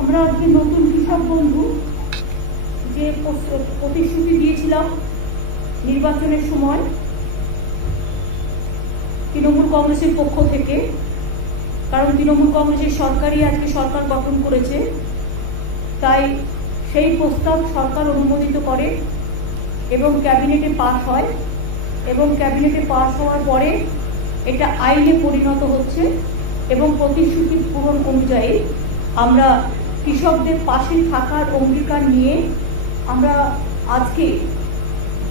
আমরা আজকে নতুন কৃষক বন্ধু যে প্রতিশ্রুতি দিয়েছিলাম নির্বাচনের সময় তৃণমূল কংগ্রেসের পক্ষ থেকে, কারণ তৃণমূল কংগ্রেসের সরকারই আজকে সরকার গঠন করেছে, তাই সেই প্রস্তাব সরকার অনুমোদিত করে এবং ক্যাবিনেটে পাস হয় এবং ক্যাবিনেটে পাস হওয়ার পরে এটা আইনে পরিণত হচ্ছে এবং প্রতিশ্রুতি পূরণ অনুযায়ী আমরা কৃষকদের পাশে থাকার অঙ্গীকার নিয়ে আমরা আজকে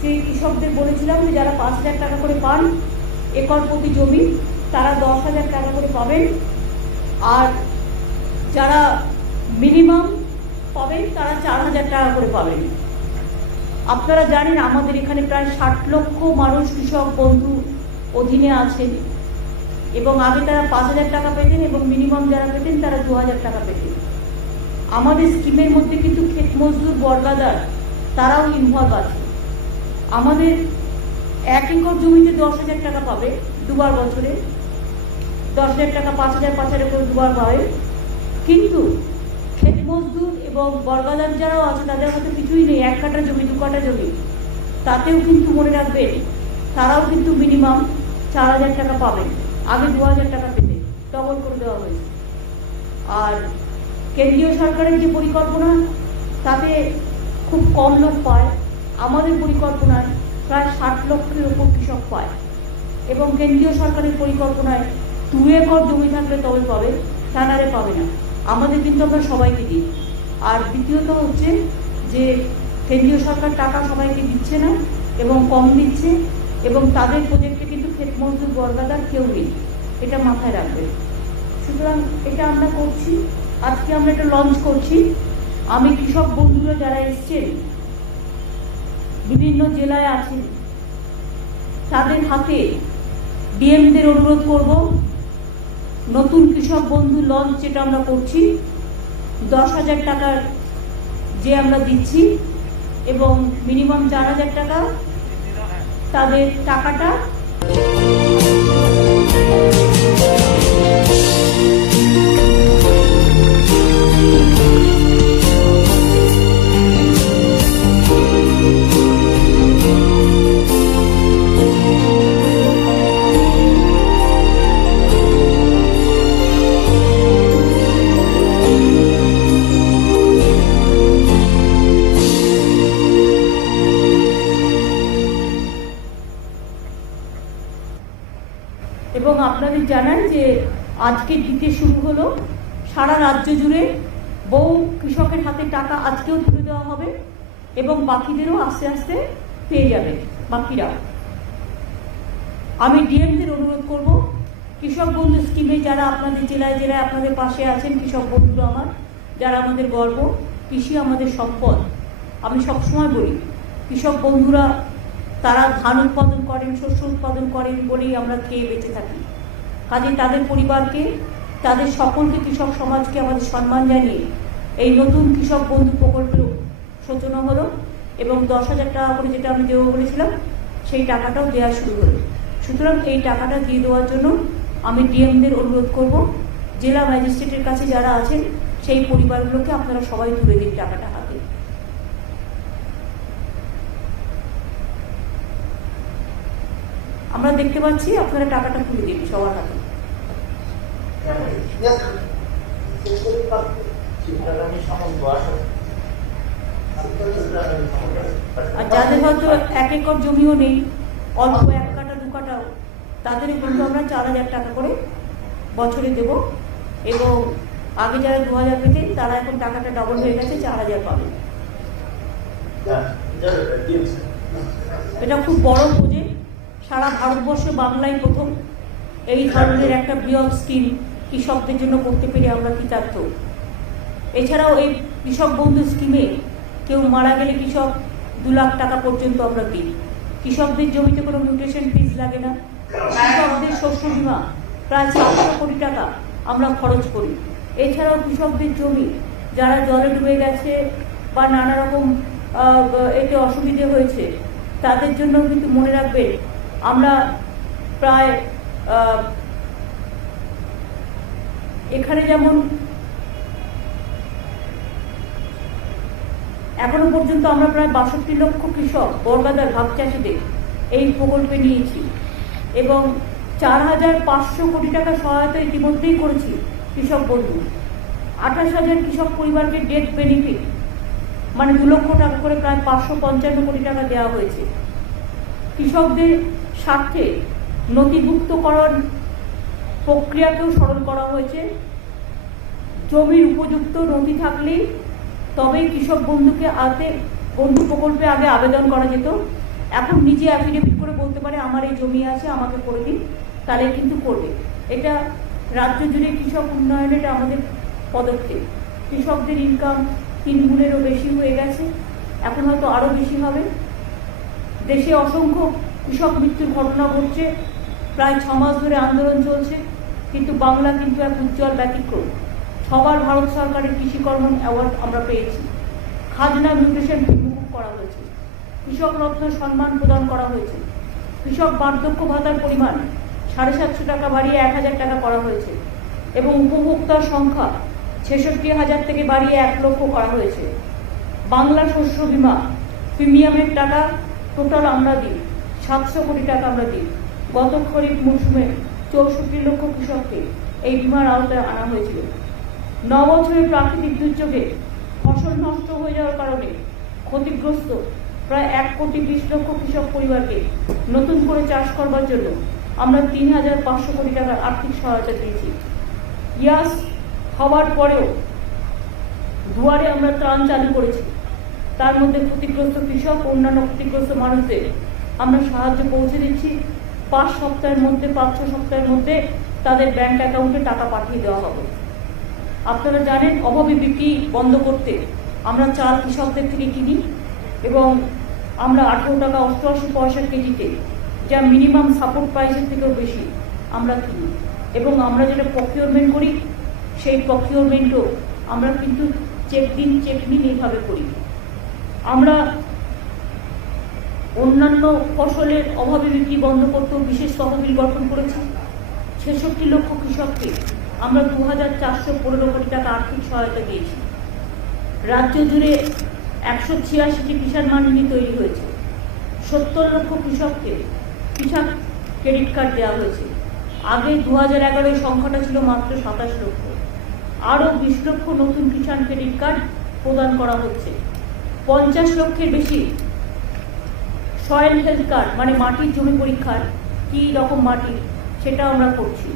যে কৃষকদের বলেছিলাম যে যারা 5,000 টাকা করে পান একর প্রতি জমি, তারা 10,000 টাকা করে পাবেন, আর যারা মিনিমাম পাবেন তারা 4,000 টাকা করে পাবেন। আপনারা জানেন আমাদের এখানে প্রায় 60 লক্ষ মানুষ কৃষক বন্ধু অধীনে আছেন এবং আগে তারা 5,000 টাকা পেতেন এবং মিনিমাম যারা পেতেন তারা 2,000 টাকা পেতেন। আমাদের স্কিমের মধ্যে কিন্তু ক্ষেত মজদুর বর্গাদার তারাও ইনভলভ আছে। আমাদের 1 একর জমিতে 10,000 টাকা পাবে দুবার বছরে, 10,000 টাকা 5,000 করে দুবার পাবে, কিন্তু ক্ষেত মজদুর এবং বর্গাদার যারাও আছে তাদের হাতে কিছুই নেই, 1 কাঠা জমি 2 কাঠা জমি, তাতেও কিন্তু মনে রাখবেন তারাও কিন্তু মিনিমাম 4,000 টাকা পাবেন। আগে 2,000 টাকা পেতে ডবল করে দেওয়া হয়েছে। আর কেন্দ্রীয় সরকারের যে পরিকল্পনা তাতে খুব কম লোক পায়, আমাদের পরিকল্পনায় প্রায় 60 লক্ষের উপর কৃষক পায় এবং কেন্দ্রীয় সরকারের পরিকল্পনায় 2 একর জমি থাকলে তবে পাবে, তা নাহলে পাবে না। আমাদের কিন্তু আমরা সবাইকে দিই। আর দ্বিতীয়ত হচ্ছে যে কেন্দ্রীয় সরকার টাকা সবাইকে দিচ্ছে না এবং কম দিচ্ছে এবং তাদের প্রজেক্টে কিন্তু ক্ষেত মজদুর বর্গাদার কেউ নেই, এটা মাথায় রাখবেন। সুতরাং এটা আমরা করছি, আজকে আমরা এটা লঞ্চ করছি। আমি কৃষক বন্ধুরা যারা এসছেন বিভিন্ন জেলায় আছেন তাদের হাতে ডিএমদের অনুরোধ করব, নতুন কৃষক বন্ধু লঞ্চ যেটা আমরা করছি 10,000 টাকার যে আমরা দিচ্ছি এবং মিনিমাম 4,000 টাকা তাদের টাকাটা এবং আপনাদের জানান যে আজকে দিতে শুরু হলো সারা রাজ্য জুড়ে, বহু কৃষকের হাতে টাকা আজকেও তুলে দেওয়া হবে এবং বাকিদেরও আস্তে আস্তে পেয়ে যাবে বাকিরা। আমি ডিএমদের অনুরোধ করব, কৃষক বন্ধু স্কিমে যারা আপনাদের জেলায় জেলায় আপনাদের পাশে আছেন, কৃষক বন্ধুরা আমার, যারা আমাদের গর্ব, কৃষি আমাদের সম্পদ। আমি সবসময় বলি কৃষক বন্ধুরা তারা ধান উৎপাদন করেন, শস্য উৎপাদন করেন বলেই আমরা খেয়ে বেঁচে থাকি। কাজে তাদের পরিবারকে, তাদের সকলকে, কৃষক সমাজকে আমাদের সম্মান জানিয়ে এই নতুন কৃষক বন্ধু প্রকল্পের সূচনা হলো এবং 10,000 টাকা করে যেটা আমি দেবো বলেছিলাম সেই টাকাটাও দেওয়া শুরু হলো। সুতরাং এই টাকাটা দিয়ে দেওয়ার জন্য আমি ডিএমদের অনুরোধ করব, জেলা ম্যাজিস্ট্রেটের কাছে যারা আছেন সেই পরিবারগুলোকে আপনারা সবাই তুলে দিন টাকাটা হাতে। আমরা দেখতে পাচ্ছি আপনারা টাকাটা তুলে দিন সবার হাতে। আর যাদের হয়তো 1 একর জমিও নেই, অল্প 1 কাঠা 2 কাঠাও, তাদের কিন্তু আমরা 4,000 টাকা করে বছরে দেব এবং আগে যারা 2,000 পেতেন তারা এখন টাকাটা ডবল হয়ে গেছে, 4,000 পাবেন। এটা খুব বড় প্রজেক্ট, সারা ভারতবর্ষে বাংলায় প্রথম এই ধরনের একটা বৃহৎ স্কিম কৃষকদের জন্য করতে পেরে আমরা কৃতার্থ। এছাড়াও এই কৃষক বন্ধু স্কিমে কেউ মারা গেলে কৃষক 2 লাখ টাকা পর্যন্ত আমরা দিই। কৃষকদের জমিতে কোনো মিউটেশন ফিজ লাগে না। কৃষকদের শস্য বীমা প্রায় 700 কোটি টাকা আমরা খরচ করি। এছাড়াও কৃষকদের জমি যারা জলে ডুবে গেছে বা নানা রকম এতে অসুবিধে হয়েছে তাদের জন্য কিন্তু মনে রাখবেন আমরা প্রায় এখানে যেমন এখনো পর্যন্ত আমরা প্রায় 62 লক্ষ কৃষক বর্গাদার ভাগ চাষিদের এই প্রকল্পে নিয়েছি এবং 4500 কোটি টাকা সহায়তা ইতিমধ্যেই করেছি কৃষক বন্ধু। 28,000 কৃষক পরিবারকে ডেট বেনিফিট মানে 2 লক্ষ টাকা করে প্রায় 555 কোটি টাকা দেওয়া হয়েছে। কৃষকদের স্বার্থে নথিভুক্তকরণ প্রক্রিয়াকেও সরল করা হয়েছে। জমির উপযুক্ত নথি থাকলেই তবেই কৃষক বন্ধু প্রকল্পে আগে আবেদন করা যেত। এখন নিজে অ্যাফিডেভিট করে বলতে পারে আমার এই জমি আছে, আমাকে করে দিন, তাহলে কিন্তু করবে। এটা রাজ্য জুড়ে কৃষক উন্নয়নে এটা আমাদের পদক্ষেপ। কৃষকদের ইনকাম 3 গুণেরও বেশি হয়ে গেছে, এখন হয়তো আরও বেশি হবে। দেশে অসংখ্য কৃষক মৃত্যুর ঘটনা ঘটছে, প্রায় 6 মাস ধরে আন্দোলন চলছে, কিন্তু বাংলা কিন্তু এক উজ্জ্বল ব্যতিক্রম। সবার ভারত সরকারের কৃষিকর্ম অ্যাওয়ার্ড আমরা পেয়েছি। খাজনা মিউটেশন মুকুব করা হয়েছে, কৃষক রত্ন সম্মান প্রদান করা হয়েছে, কৃষক বার্ধক্য ভাতার পরিমাণ 750 টাকা বাড়িয়ে 1000 টাকা করা হয়েছে এবং উপভোক্তার সংখ্যা 66,000 থেকে বাড়িয়ে 1 লক্ষ করা হয়েছে। বাংলা শস্য বীমা প্রিমিয়ামের টাকা টোটাল আমরা দিই 700 কোটি টাকা আমরা দিই। গত খরিফ মৌসুমে 64 লক্ষ কৃষককে এই বীমার আওতায় আনা হয়েছিল। 9 বছরের প্রাকৃতিক দুর্যোগে ফসল নষ্ট হয়ে যাওয়ার কারণে ক্ষতিগ্রস্ত প্রায় 1,20 লক্ষ কৃষক পরিবারকে নতুন করে চাষ করবার জন্য আমরা 3,500 কোটি টাকার আর্থিক সহায়তা দিয়েছি। ইয়াস হওয়ার পরেও দুয়ারে আমরা ত্রাণ চালু করেছি, তার মধ্যে ক্ষতিগ্রস্ত কৃষক অন্যান্য ক্ষতিগ্রস্ত মানুষদের আমরা সাহায্য পৌঁছে দিচ্ছি। 5 সপ্তাহের মধ্যে 5-6 সপ্তাহের মধ্যে তাদের ব্যাংক অ্যাকাউন্টে টাকা পাঠিয়ে দেওয়া হবে। আপনারা জানেন অভাবী বিক্রি বন্ধ করতে আমরা চাল কৃষকদের থেকে কিনি এবং আমরা 18 টাকা 88 পয়সা কেজিতে, যা মিনিমাম সাপোর্ট প্রাইসের থেকেও বেশি আমরা কিনি এবং আমরা যেটা প্রকিউরমেন্ট করি সেই প্রকিউরমেন্টও আমরা কিন্তু চেক দিন চেক নিন এইভাবে করি। আমরা অন্যান্য ফসলের অভাবী বিক্রি বন্ধ করতেও বিশেষ তহবিল গঠন করেছি। 66 লক্ষ কৃষককে আমরা 2,415 কোটি টাকা আর্থিক সহায়তা দিয়েছি। রাজ্য জুড়ে 186টি কিষাণ মান্ডি তৈরি হয়েছে। 70 লক্ষ কৃষককে কৃষক ক্রেডিট কার্ড দেওয়া হয়েছে। আগে 2011 সংখ্যাটা ছিল মাত্র 27 লক্ষ। আরও 20 লক্ষ নতুন কিষাণ ক্রেডিট কার্ড প্রদান করা হচ্ছে। 50 লক্ষের বেশি সয়েল হেলথ কার্ড মানে মাটির জমি পরীক্ষার কী রকম মাটি সেটা আমরা করছি।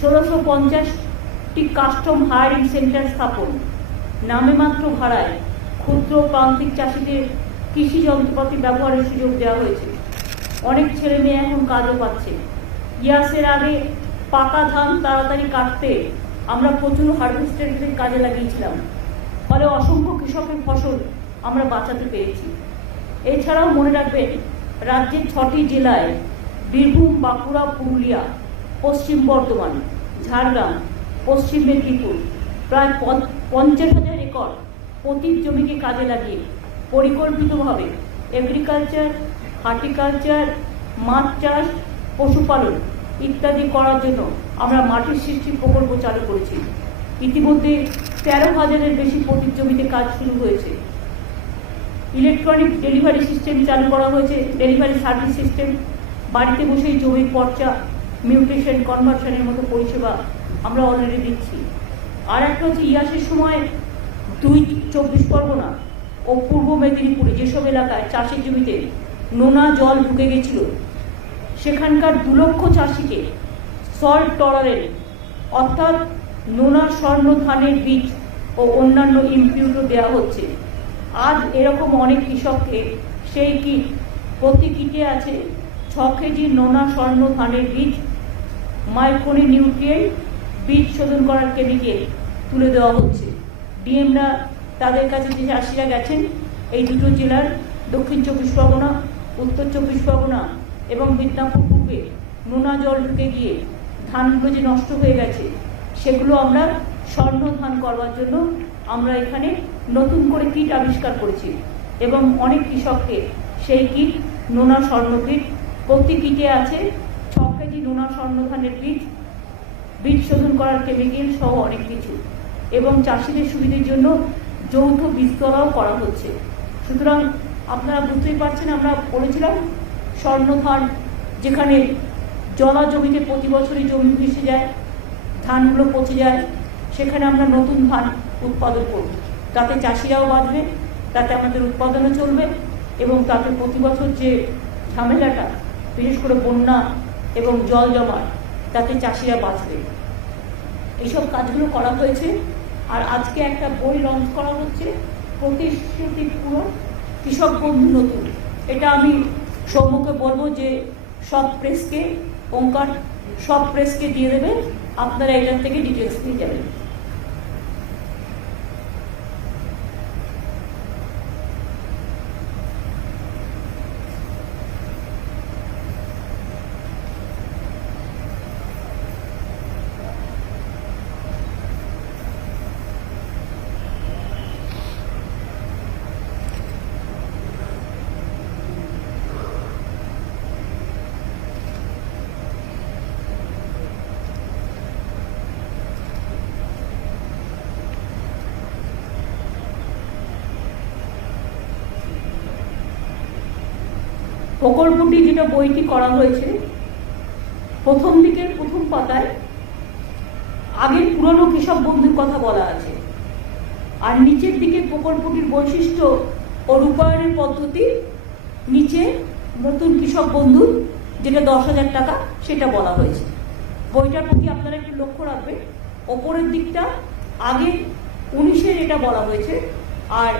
1650টি কাস্টম হায়ারিং সেন্টার স্থাপন, নামে মাত্র ভাড়ায় ক্ষুদ্র প্রান্তিক চাষিদের কৃষি যন্ত্রপাতি ব্যবহারের সুযোগ দেওয়া হয়েছে। অনেক ছেলে মেয়ে এখন কাজও পাচ্ছে। ইয়াসের আগে পাকা ধান তাড়াতাড়ি কাটতে আমরা প্রচুর হারভেস্টারদের কাজে লাগিয়েছিলাম, ফলে অসংখ্য কৃষকের ফসল আমরা বাঁচাতে পেরেছি। এছাড়াও মনে রাখবেন রাজ্যের 6টি জেলায় বীরভূম, বাঁকুড়া, পুরুলিয়া, পশ্চিম বর্ধমান, ঝাড়গ্রাম, পশ্চিম মেদিনীপুর প্রায় 50,000 একর পতিত জমিকে কাজে লাগিয়ে পরিকল্পিতভাবে এগ্রিকালচার, হর্টিকালচার, মাছ চাষ, পশুপালন ইত্যাদি করার জন্য আমরা মাটির সৃষ্টি প্রকল্প চালু করেছি। ইতিমধ্যে 13,000-এর বেশি পতিত জমিতে কাজ শুরু হয়েছে। ইলেকট্রনিক ডেলিভারি সিস্টেম চালু করা হয়েছে, ডেলিভারি সার্ভিস সিস্টেম। বাড়িতে বসেই জমির পর্চা, মিউটেশন, কনভার্সনের মতো পরিষেবা আমরা অলরেডি দিচ্ছি। আর একটা হচ্ছে ইয়াসের সময় 24 পরগনা ও পূর্ব মেদিনীপুরে যেসব এলাকায় চাষের জমিতে নোনা জল ঢুকে গেছিল সেখানকার 2 লক্ষ চাষিকে সল্ট টলারেন্ট অর্থাৎ নোনা স্বর্ণ ধানের বীজ ও অন্যান্য ইনপুটও দেওয়া হচ্ছে। আজ এরকম অনেক কৃষককে সেই কিট, প্রতি কিটে আছে 6 কেজি নোনা স্বর্ণ ধানের বীজ, মাইক্রোনি নিউট্রিয়েন্ট, বীজ শোধন করার কেমিক্যাল তুলে দেওয়া হচ্ছে। ডিএমরা তাদের কাছে যে চাষিরা গেছেন এই দুটো জেলার দক্ষিণ 24 পরগনা, উত্তর 24 পরগনা এবং মিদনাপুর পূর্বে নোনা জল ঢুকে গিয়ে ধানগুলো যে নষ্ট হয়ে গেছে সেগুলো আমরা স্বর্ণ ধান করবার জন্য আমরা এখানে নতুন করে কিট আবিষ্কার করেছি এবং অনেক কৃষককে সেই কিট নোনা স্বর্ণ কিট, প্রতি কিটে আছে 6 কেজি নোনা স্বর্ণ ধানের বীজ শোধন করার কেমিক্যাল সহ অনেক কিছু, এবং চাষিদের সুবিধার জন্য যৌথ বীজতলাও করা হচ্ছে। সুতরাং আপনারা বুঝতেই পারছেন, আমরা বলেছিলাম স্বর্ণ ধান যেখানে জলা জমিতে প্রতি বছরই জমি ভেসে যায়, ধানগুলো পচে যায়, সেখানে আমরা নতুন ধান উৎপাদন করব, তাতে চাষিরাও বাঁচবে, তাতে আমাদের উৎপাদনও চলবে এবং তাতে প্রতি বছর যে ঝামেলাটা বিশেষ করে বন্যা এবং জল জমা, তাতে চাষিরা বাঁচবে। এইসব কাজগুলো করা হয়েছে। আর আজকে একটা বই লঞ্চ করা হচ্ছে, প্রতিশ্রুতি পূরণ কৃষক বন্ধু নতুন। এটা আমি সৌম্যকে বলবো যে সব প্রেসকে, ওঙ্কার সব প্রেসকে দিয়ে দেবে, আপনারা এটার থেকে ডিটেলস নিয়ে যাবেন। প্রকল্পটি যেটা বইটি করা হয়েছে, প্রথম দিকের প্রথম পাতায় আগের পুরনো কৃষক বন্ধুর কথা বলা আছে, আর নিচের দিকে প্রকল্পটির বৈশিষ্ট্য ও রূপায়ণের পদ্ধতি, নিচে নতুন কৃষক বন্ধুর যেটা 10,000 টাকা সেটা বলা হয়েছে। বইটার প্রতি আপনারা একটু লক্ষ্য রাখবেন, ওপরের দিকটা আগে 19-এর এটা বলা হয়েছে, আর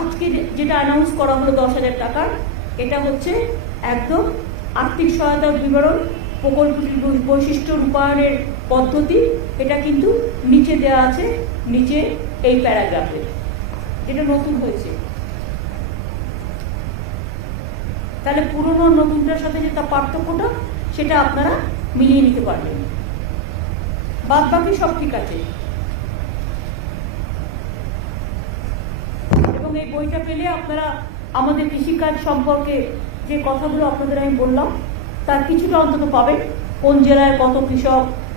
আজকে যেটা অ্যানাউন্স করা হলো 10,000 টাকার, এটা হচ্ছে একদম আর্থিক সহায়তার বিবরণ, প্রকল্পটির বৈশিষ্ট্য, রূপায়ণের পদ্ধতি, এটা কিন্তু নিচে দেওয়া আছে, নিচে এই প্যারাগ্রাফে, যেটা নতুন হয়েছে। তাহলে পুরনো নতুনটার সাথে যে তার পার্থক্যটা সেটা আপনারা মিলিয়ে নিতে পারবেন। বাদ বাকি সব ঠিক আছে। এবং এই বইটা পেলে আপনারা আমাদের কৃষিকাজ সম্পর্কে যে কথাগুলো আপনাদের আমি বললাম তার কিছুটা অন্তত পাবেন। কোন জেলায় কত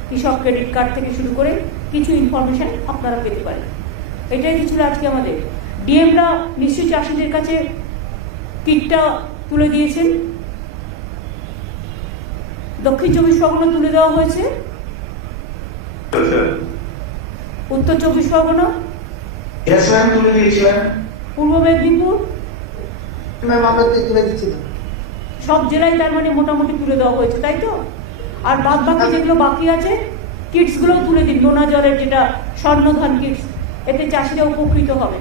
কৃষক ক্রেডিট কার্ড থেকে শুরু করে কিছু ইনফরমেশন আপনারা পেতে পারেন। এটাই ছিল আজকে আমাদের। ডিএমরা নিশ্চয়ই চাষিদের কাছে কিটটা তুলে দিয়েছেন। দক্ষিণ 24 পরগনা তুলে দেওয়া হয়েছে, উত্তর 24 পরগনা, পূর্ব মেদিনীপুর, সব জেলায় তার মানে মোটামুটি তুলে দেওয়া হয়েছে, তাই তো? আর বাদ বাকি যেগুলো বাকি আছে কিটস গুলো তুলে দিন, নোনা জলের যেটা স্বর্ণধান কিটস, এতে চাষিরা উপকৃত হবে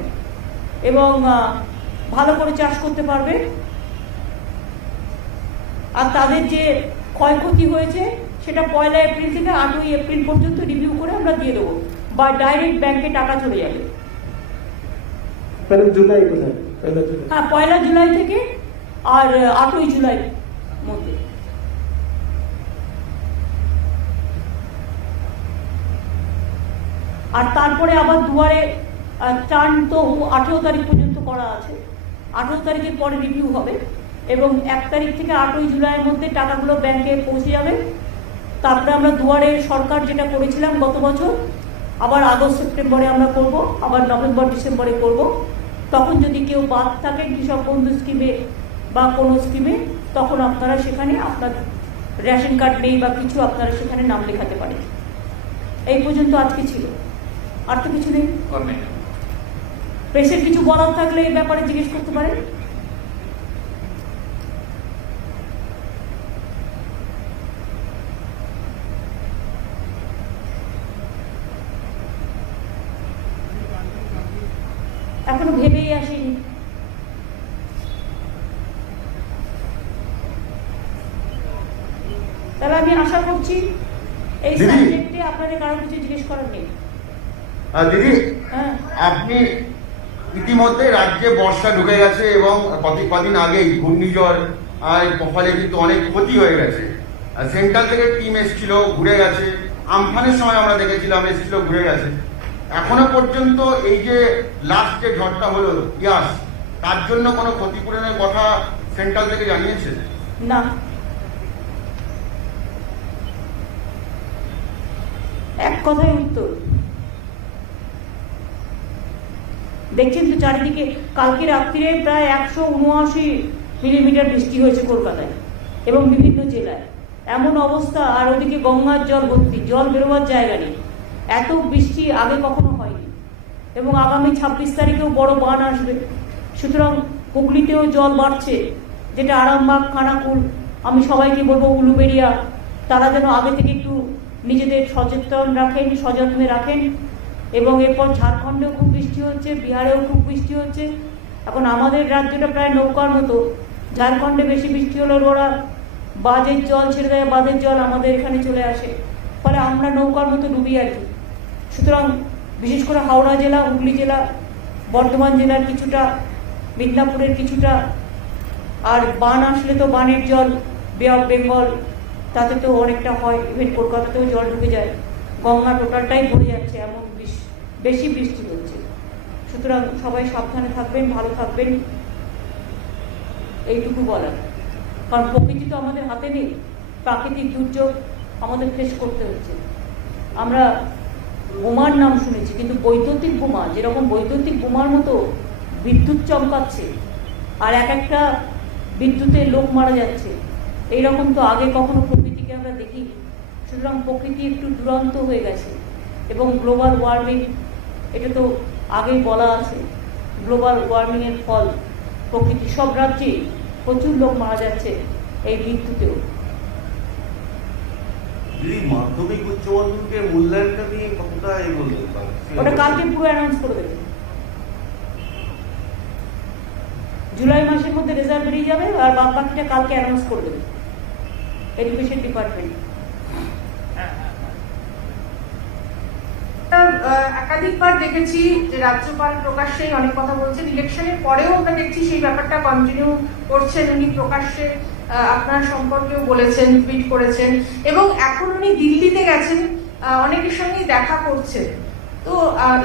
এবং ভালো করে চাষ করতে পারবে। আর তাদের যে ক্ষয়ক্ষতি হয়েছে সেটা 1 এপ্রিল থেকে 8 এপ্রিল পর্যন্ত রিভিউ করে আমরা দিয়ে দেবো, বা ডাইরেক্ট ব্যাংকে টাকা চলে যাবে। হ্যাঁ, 1 জুলাই থেকে আর 8 জুলাই মধ্যে। আর তারপরে আবার দুয়ারে টার্ন তো 18 তারিখ পর্যন্ত করা আছে, 18 তারিখের পরে রিভিউ হবে এবং 1 তারিখ থেকে 8 জুলাইয়ের মধ্যে টাকাগুলো ব্যাংকে পৌঁছে যাবে। তারপরে আমরা দুয়ারে সরকার যেটা করেছিলাম গত বছর, আবার আগস্ট সেপ্টেম্বরে আমরা করব, আবার নভেম্বর ডিসেম্বরে করব। তখন যদি কেউ বাদ থাকেন কৃষক বন্ধু স্কিমে বা কোনো স্কিমে, তখন আপনারা সেখানে আপনার রেশন কার্ড নেই বা কিছু, আপনারা সেখানে নাম লেখাতে পারেন। এই পর্যন্ত আজকে ছিল, আর তো কিছু নেই। প্রেসের কিছু বলার থাকলে এই ব্যাপারে জিজ্ঞেস করতে পারেন। এখনো ভেবেই আসেনি। তাহলে আমি আশা করছি এই সাবজেক্টে আপনাদের কারো কিছু জিজ্ঞেস করার নেই। দিদি, হ্যাঁ। আপনি ইতিমধ্যে রাজ্যে বর্ষা ঢুকে গেছে এবং কদিন আগেই ঘূর্ণিঝড় ফলে কিন্তু অনেক ক্ষতি হয়ে গেছে। সেন্ট্রাল থেকে টিম এসেছিল, ঘুরে গেছে। আমফানের সময় আমরা দেখেছিলাম এসেছিল, ঘুরে গেছে। এখনো পর্যন্ত এই যে লাস্ট যে ঝড়টা হলো ইয়াস, তার জন্য কোনো ক্ষতিপূরণের কথা সেন্ট্রাল থেকে জানিয়েছে? না, এক কথায় উত্তর। দেখছেন তো চারিদিকে, কালকে রাত্রিরে প্রায় 179 মিলিমিটার বৃষ্টি হয়েছে কলকাতায় এবং বিভিন্ন জেলায়। এমন অবস্থা, আর ওদিকে গঙ্গার জল ভর্তি, জল বেরোবার জায়গা নেই। এত বৃষ্টি আগে কখনো হয়নি এবং আগামী 26 তারিখেও বড় বান আসবে। সুতরাং হুগলিতেও জল বাড়ছে, যেটা আরামবাগ, খানাকুল, আমি সবাইকে বলবো উলুবেড়িয়া, তারা যেন আগে থেকে একটু নিজেদের সযত্নে রাখেন। এবং এরপর ঝাড়খণ্ডেও খুব বৃষ্টি হচ্ছে, বিহারেও খুব বৃষ্টি হচ্ছে। এখন আমাদের রাজ্যটা প্রায় নৌকার মতো। ঝাড়খণ্ডে বেশি বৃষ্টি হলে ওরা বাঁধের জল ছেড়ে দেয়, বাঁধের জল আমাদের এখানে চলে আসে, ফলে আমরা নৌকার মতো ডুবি আর কি। সুতরাং বিশেষ করে হাওড়া জেলা, হুগলি জেলা, বর্ধমান জেলার কিছুটা, মিদনাপুরের কিছুটা, আর বান আসলে তো বানের জল বে অফ বেঙ্গল, তাতে তো অনেকটা হয়। ইভেন কলকাতাতেও জল ঢুকে যায়, গঙ্গা টোটালটাই ভরে যাচ্ছে, এমন বেশি বৃষ্টি হচ্ছে। সুতরাং সবাই সাবধানে থাকবেন, ভালো থাকবেন, এইটুকু বলার। কারণ প্রকৃতি তো আমাদের হাতে নেই, প্রাকৃতিক দুর্যোগ আমাদের ফেস করতে হচ্ছে। আমরা বোমার নাম শুনেছি, কিন্তু বৈদ্যুতিক বোমা, যেরকম বৈদ্যুতিক বোমার মতো বিদ্যুৎ চমকাচ্ছে আর এক একটা বিদ্যুতে লোক মারা যাচ্ছে, এইরকম তো আগে কখনো প্রকৃতিকে আমরা দেখি। সুতরাং প্রকৃতি একটু দুরন্ত হয়ে গেছে। এবং গ্লোবাল ওয়ার্মিং, এটা তো আগেই বলা আছে, গ্লোবাল ওয়ার্মিংয়ের ফল প্রকৃতি, সব রাজ্যে প্রচুর লোক মারা যাচ্ছে এই বিদ্যুতেও। মাধ্যমিক উচ্চ মাধ্যমিকের মূল্যায়নটা নিয়ে কতটা এগোলো? ওটা কালকে পুরো অ্যানাউন্স করে দেবে। জুলাই মাসের মধ্যে রেজাল্ট বেরিয়ে যাবে, আর বাকিটা কালকে অ্যানাউন্স করে দেবে এডুকেশন ডিপার্টমেন্ট। একাধিকবার দেখেছি যে রাজ্যপাল প্রকাশ্যেই অনেক কথা বলছেন, ইলেকশনের পরেও আমরা দেখছি সেই ব্যাপারটা কন্টিনিউ করছেন। উনি প্রকাশ্যে আপনার সম্পর্কেও বলেছেন, টুইট করেছেন, এবং এখন উনি দিল্লিতে গেছেন, অনেকের সঙ্গেই দেখা করছেন। তো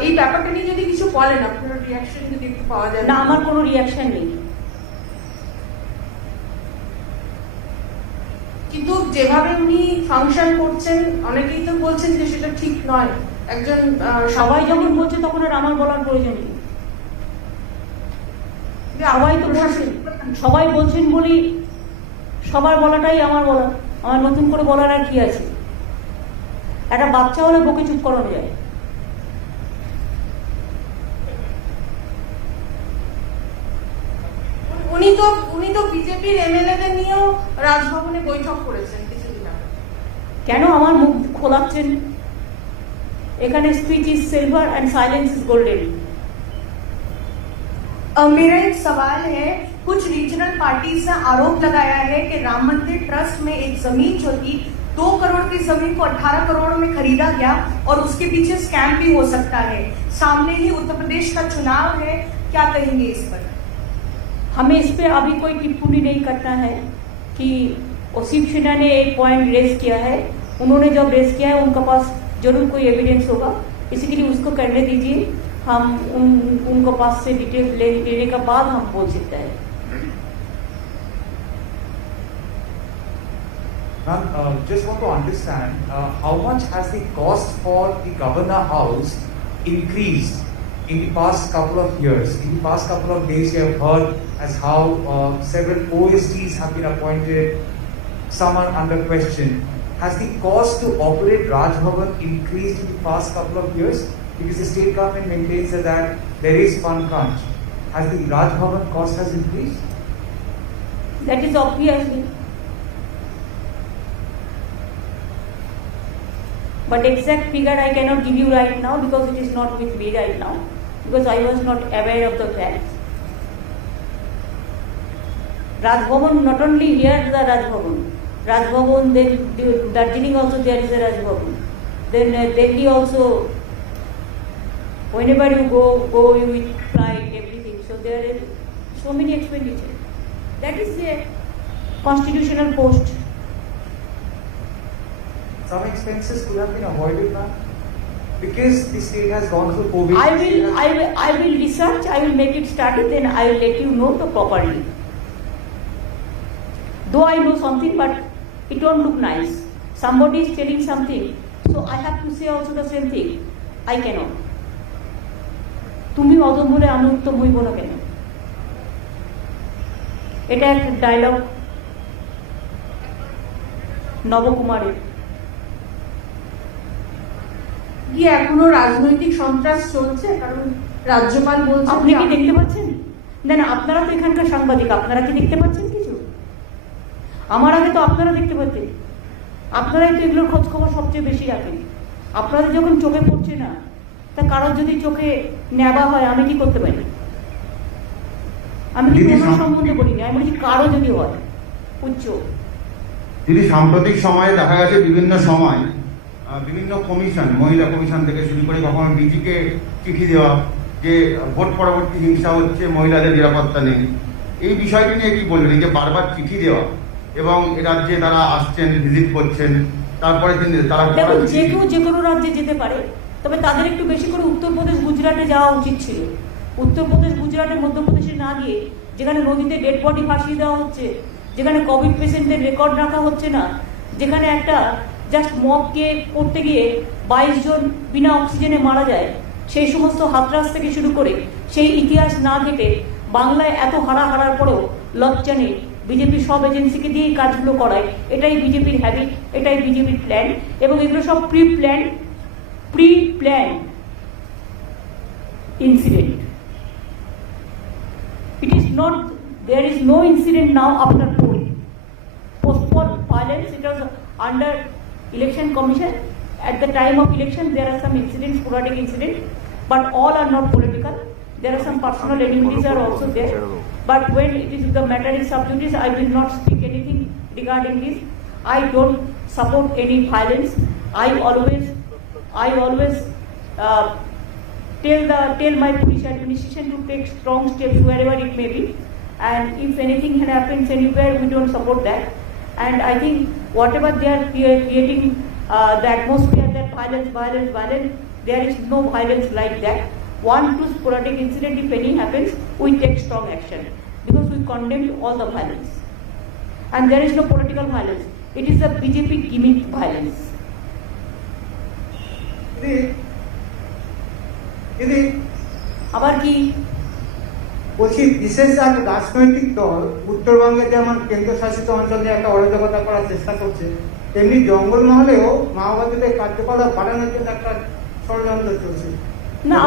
এই ব্যাপারটা নিয়ে যদি কিছু বলেন, আপনার রিয়াকশন যদি একটু পাওয়া যায়। না, আমার কোনো রিয়াকশন নেই। কিন্তু যেভাবে উনি ফাংশন করছেন, অনেকেই তো বলছেন যে সেটা ঠিক নয়। একজন সবাই যখন বলছে তখন আর আমার বলার প্রয়োজন নেই। সবাই তো বলছেন, সবাই বলছেন বলি সবার বলাটাই আমার বলা। আমার নতুন করে বলার আর কি আছে? একটা বাচ্চা হলে বকে চুপ করানো যায়। উনি তো বিজেপির এমএলএদের নিয়েও রাজভবনে বৈঠক করেছেন কিছুদিন আগে। কেন আমার মুখ খোলাচ্ছেন? এখানে speech is silver and silence is golden. मेरा एक सवाल है, कुछ रीजनल पार्टीज ने आरोप लगाया है कि राम मंदिर ट्रस्ट में एक जमीन जो थी 2 करोड़ की जमीन को 18 करोड़ में खरीदा गया और उसके पीछे स्कैम भी हो सकता है। सामने ही उत्तर प्रदेश का चुनाव है, क्या कहेंगे इस पर? हमें इस पे अभी कोई टिप्पणी नहीं करना है कि शिव सेना ने एक पॉइंट रेज किया है। उन्होंने जब रेज किया है उनके पास जरूर कोई एविडेंस होगा, इसी के लिए उसको करने दीजिए। हम उनके पास से डिटेल्स लेने के बाद हम बोल सकते हैं। Just want to understand how much has the cost for the governor house increased in the past couple of years? In the past couple of days, you have heard as how several OSDs have been appointed, some are under question. Has the cost to operate Raj Bhavan increased in the past couple of years? Because the state government maintains that there is fund crunch. Has the Raj Bhavan cost has increased? That is obviously. But exact figure I cannot give you right now because it is not with me right now, because I was not aware of the facts. Raj Bhavan, not only here the Raj Bhavan, then Darjeeling also there is a Raj Bhavan. Then Delhi also whenever you go with flight, everything. So there is so many expenditure. That is a constitutional post. Some expenses could have been avoided, ma'am, because the state has gone through COVID. I will research. I will make it study. Then I will let you know the properly. Though I know something, but it won't look nice. Somebody is telling something, so I have to say also the same thing. I cannot. তুমি অদম বলে আমি উত্তম হইব না কেন? এটা একটা dialogue নবকুমারের। কি এখনো রাজনৈতিক সন্ত্রাস চলছে? কারণ রাজ্যপাল বলছেন আপনি কি দেখতে পাচ্ছেন? না না, আপনারা তো এখানকার সাংবাদিক, আপনারা কি দেখতে পাচ্ছেন কিছু? আমার আগে তো আপনারা দেখতে পাচ্ছেন। আপনারাই তো এগুলোর খোঁজ খবর সবচেয়ে বেশি রাখেন। আপনাদের যখন চোখে পড়ছে না, তা কারোর যদি চোখে নেবা হয় আমি কি করতে পারি? আমি কি কোনো সম্বন্ধে বলিনি, আমি বলছি কারো যদি হয় উচ্চ। দিদি, সাম্প্রতিক সময়ে দেখা গেছে বিভিন্ন সময় বিভিন্ন কমিশন, মহিলা কমিশন থেকে শুরু করে কখনো ডিজিকে চিঠি দেওয়া যে ভোট পরবর্তী হিংসা হচ্ছে, মহিলাদের নিরাপত্তা নেই, এই বিষয়টি নিয়ে কি বলবেন? এই যে বারবার চিঠি দেওয়া এবং এ রাজ্যে তারা আসছেন, ভিজিট করছেন, তারপরে তারা দেখো যে কেউ যে কোনো রাজ্যে যেতে পারে, তবে তাদের একটু বেশি করে উত্তরপ্রদেশ গুজরাটে যাওয়া উচিত ছিল। উত্তরপ্রদেশ গুজরাটে মধ্যপ্রদেশে না গিয়ে, যেখানে নদীতে ডেড বডি ভাসিয়ে দেওয়া হচ্ছে, যেখানে কোভিড পেশেন্টদের রেকর্ড রাখা হচ্ছে না, যেখানে একটা জাস্ট মবকে করতে গিয়ে 22 জন বিনা অক্সিজেনে মারা যায়, সেই সমস্ত হাতরাস থেকে শুরু করে সেই ইতিহাস না ঘেটে বাংলায় এত হারার পরেও লজ্জা নেই। বিজেপি সব এজেন্সিকে দিয়েই কাজগুলো করায়। এটাই বিজেপির হ্যাবিট, এটাই বিজেপির প্ল্যান, এবং এগুলো সব pre plan incident. It is not, there is no incident now after poll. Postpone violence, it was under election commission. At the time of election, there are some incidents, sporadic incidents, but all are not political. There are some personal enmities are also there. But when it is the matter is sub judice, I will not speak anything regarding this. I don't support any violence. I always tell my police administration to take strong steps wherever it may be, and if anything happens anywhere, we don't support that. And I think whatever they are creating the atmosphere that violence, there is no violence like that. 1-2 sporadic incident, if any happens, we take strong action because we condemn all the violence, and there is no political violence. It is a BJP gimmick violence. দিদি, আবার কি বলছি, বিশেষ এক রাজনৈতিক দল উত্তরবঙ্গে যেমন কেন্দ্রশাসিত অঞ্চলে একটা অরাজকতা করার চেষ্টা করছে, তেমনি জঙ্গলমহলেও মাওবাদীদের কার্যকলাপ বাড়ানোর জন্য একটা ষড়যন্ত্র চলছে। না